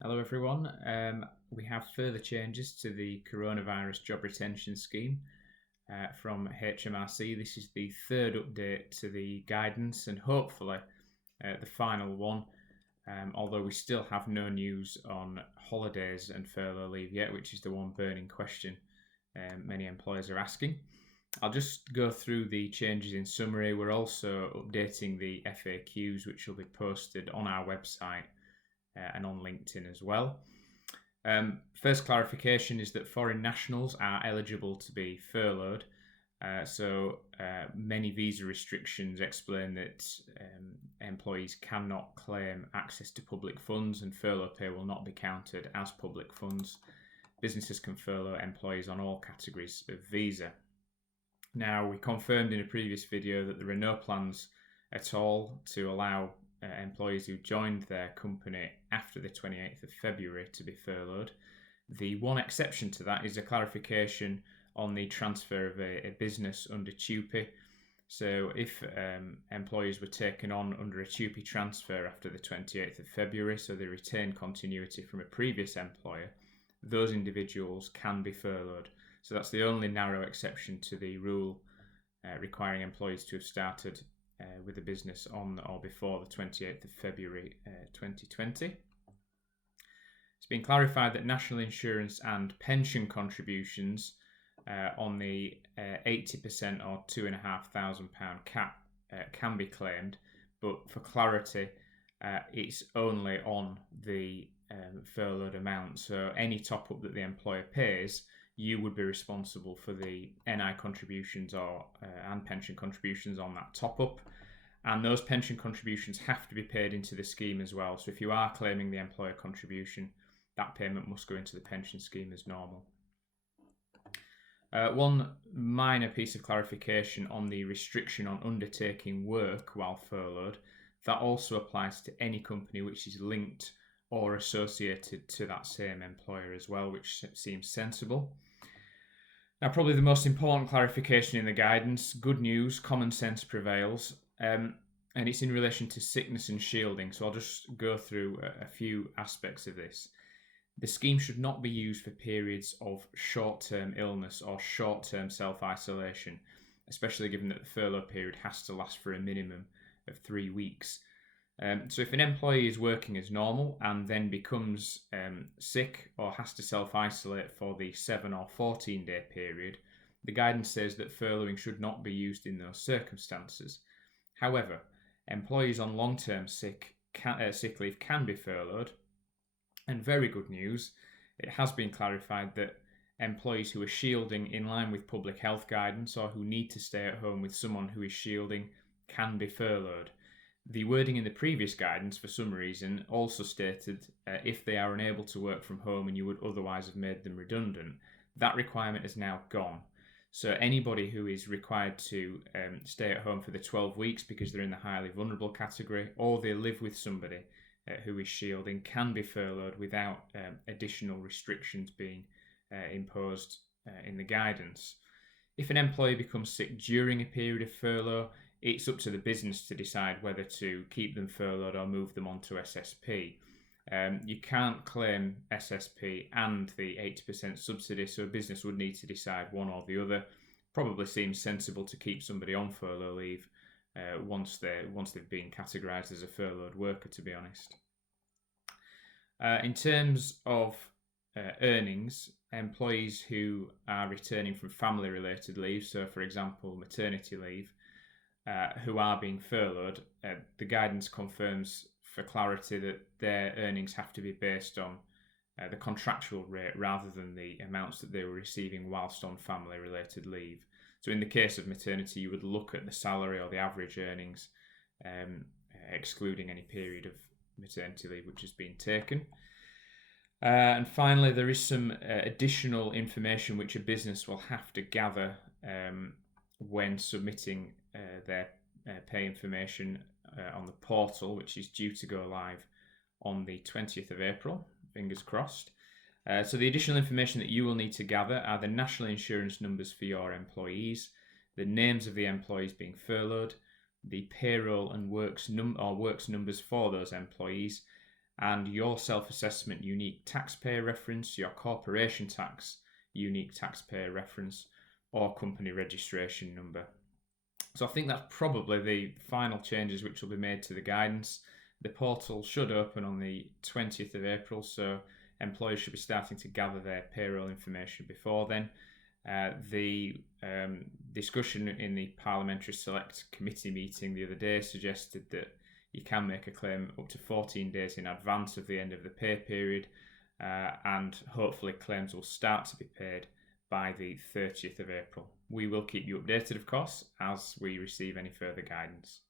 Hello everyone. We have further changes to the coronavirus job retention scheme from HMRC. This is the third update to the guidance and hopefully the final one, although we still have no news on holidays and furlough leave yet, which is the one burning question many employers are asking. I'll just go through the changes in summary. We're also updating the FAQs, which will be posted on our website and on LinkedIn as well. First clarification is that foreign nationals are eligible to be furloughed. Many visa restrictions explain that employees cannot claim access to public funds, and furlough pay will not be counted as public funds. Businesses can furlough employees on all categories of visa. Now, we confirmed in a previous video that there are no plans at all to allow employees who joined their company after the 28th of February to be furloughed. The one exception to that is a clarification on the transfer of a business under TUPE. So if employees were taken on under a TUPE transfer after the 28th of February, so they retain continuity from a previous employer, those individuals can be furloughed. So that's the only narrow exception to the rule requiring employees to have started with a business on or before the 28th of February 2020. It's been clarified that national insurance and pension contributions on the 80% or £2,500 cap can be claimed, but for clarity, it's only on the furloughed amount. So any top up that the employer pays, you would be responsible for the NI contributions and pension contributions on that top up. And those pension contributions have to be paid into the scheme as well. So if you are claiming the employer contribution, that payment must go into the pension scheme as normal. One minor piece of clarification on the restriction on undertaking work while furloughed. That also applies to any company which is linked or associated to that same employer as well, which seems sensible. Now, probably the most important clarification in the guidance, good news, common sense prevails, and it's in relation to sickness and shielding. So I'll just go through a few aspects of this. The scheme should not be used for periods of short-term illness or short-term self-isolation, especially given that the furlough period has to last for a minimum of 3 weeks. So if an employee is working as normal and then becomes sick or has to self-isolate for the 7 or 14-day period, the guidance says that furloughing should not be used in those circumstances. However, employees on long-term sick leave can be furloughed, and very good news, it has been clarified that employees who are shielding in line with public health guidance or who need to stay at home with someone who is shielding can be furloughed. The wording in the previous guidance, for some reason, also stated if they are unable to work from home and you would otherwise have made them redundant. That requirement is now gone. So anybody who is required to stay at home for the 12 weeks because they're in the highly vulnerable category, or they live with somebody who is shielding, can be furloughed without additional restrictions being imposed in the guidance. If an employee becomes sick during a period of furlough, it's up to the business to decide whether to keep them furloughed or move them onto SSP. You can't claim SSP and the 80% subsidy, so a business would need to decide one or the other. Probably seems sensible to keep somebody on furlough leave once they've been categorised as a furloughed worker, to be honest. In terms of earnings, employees who are returning from family-related leave, so for example maternity leave, who are being furloughed, the guidance confirms for clarity that their earnings have to be based on the contractual rate rather than the amounts that they were receiving whilst on family-related leave. So in the case of maternity, you would look at the salary or the average earnings, excluding any period of maternity leave which has been taken. And finally, there is some additional information which a business will have to gather when submitting their pay information on the portal, which is due to go live on the 20th of April, fingers crossed. So the additional information that you will need to gather are the national insurance numbers for your employees, the names of the employees being furloughed, the payroll and works numbers for those employees, and your self-assessment unique taxpayer reference, your corporation tax unique taxpayer reference, or company registration number. So I think that's probably the final changes which will be made to the guidance. The portal should open on the 20th of April, so employers should be starting to gather their payroll information before then. The discussion in the Parliamentary Select Committee meeting the other day suggested that you can make a claim up to 14 days in advance of the end of the pay period, and hopefully claims will start to be paid by the 30th of April. We will keep you updated, of course, as we receive any further guidance.